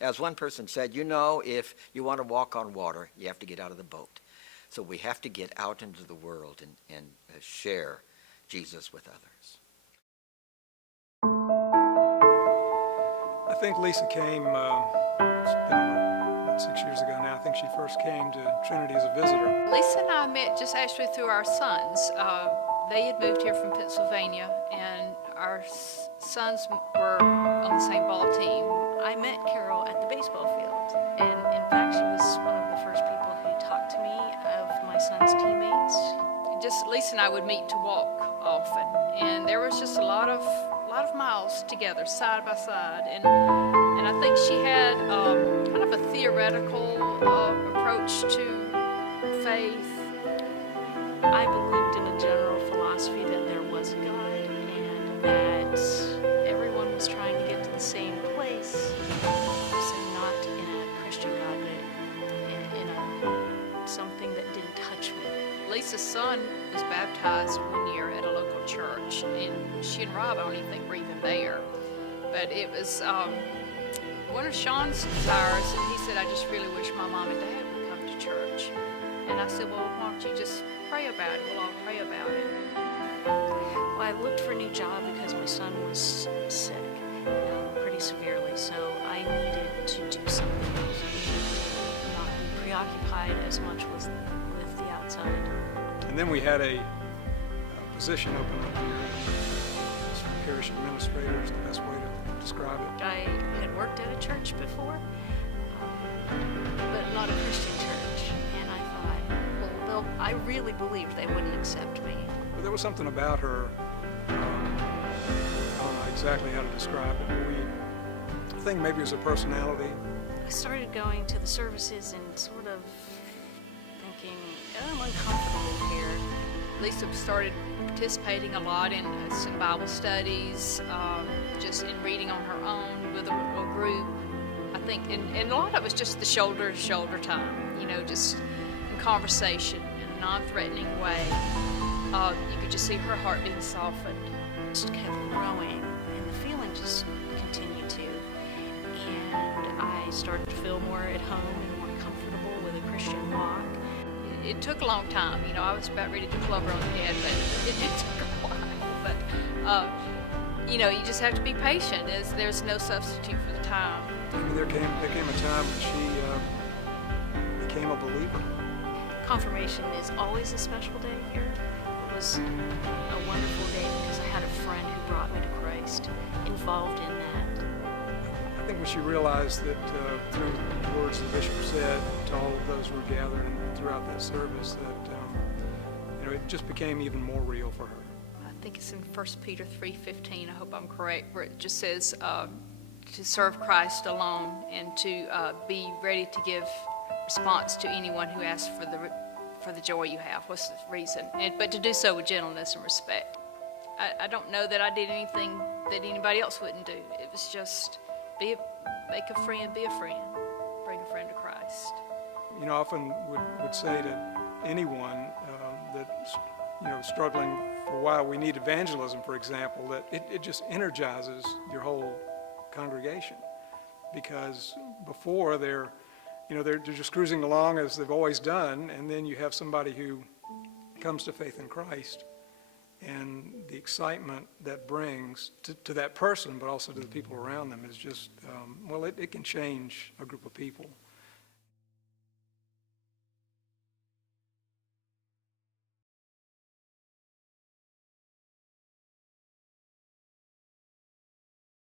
As one person said, if you want to walk on water, you have to get out of the boat. So we have to get out into the world and share Jesus with others. I think Lisa came, it's been about 6 years ago now. I think she first came to Trinity as a visitor. Lisa and I met just actually through our sons. They had moved here from Pennsylvania, and our sons were on the same ball team. I met Carol at the baseball field, and in fact, she was one of the first people who talked to me of my son's teammates. Just Lisa and I would meet to walk often, and there was just a lot of miles together, side by side, and I think she had kind of a theoretical approach to faith. I believed in a general philosophy that there was a God and that everyone was trying to get to the same place. So not in a Christian God, but in something that didn't touch me. Lisa's son was baptized one year at a local church, and she and Rob, I don't even think were even there. But it was one of Sean's desires, and he said, I just really wish my mom and dad would come to church. And I said, well, why don't you just pray about it? We'll all pray about it. Well, I looked for a new job because my son was sick pretty severely, so I needed to do something else, not be preoccupied as much with the outside. And then we had a position open up here as parish administrator is the best way to describe it. I had worked at a church before, but not a Christian church, and I thought, well, I really believed they wouldn't accept me. But there was something about her, I don't know exactly how to describe it, but I think maybe it was her personality. I started going to the services and sort of thinking, I'm uncomfortable here. Lisa started participating a lot in some Bible studies, just in reading on her own with a group. I think, and a lot of it was just the shoulder-to-shoulder time, just in conversation in a non-threatening way. You could just see her heart being softened. It just kept growing, and the feeling just continued to. And I started to feel more at home and more comfortable with a Christian walk. It took a long time. I was about ready to club her on the head, but it took a while. But, you just have to be patient. There's no substitute for the time. I mean, there came a time when she became a believer. Confirmation is always a special day here. It was a wonderful day because I had a friend who brought me to Christ, involved in that. I think when she realized that through the words the bishop said to all of those who were gathered and throughout that service, that it just became even more real for her. I think it's in 1 Peter 3:15, I hope I'm correct, where it just says to serve Christ alone and to be ready to give response to anyone who asks for the joy you have. What's the reason? But to do so with gentleness and respect. I don't know that I did anything that anybody else wouldn't do. It was just make a friend, be a friend, bring a friend to Christ. I often would say to anyone that's struggling for a while, we need evangelism, for example, that it just energizes your whole congregation, because before they're just cruising along as they've always done, and then you have somebody who comes to faith in Christ, and the excitement that brings to that person, but also to the people around them is just, it can change a group of people.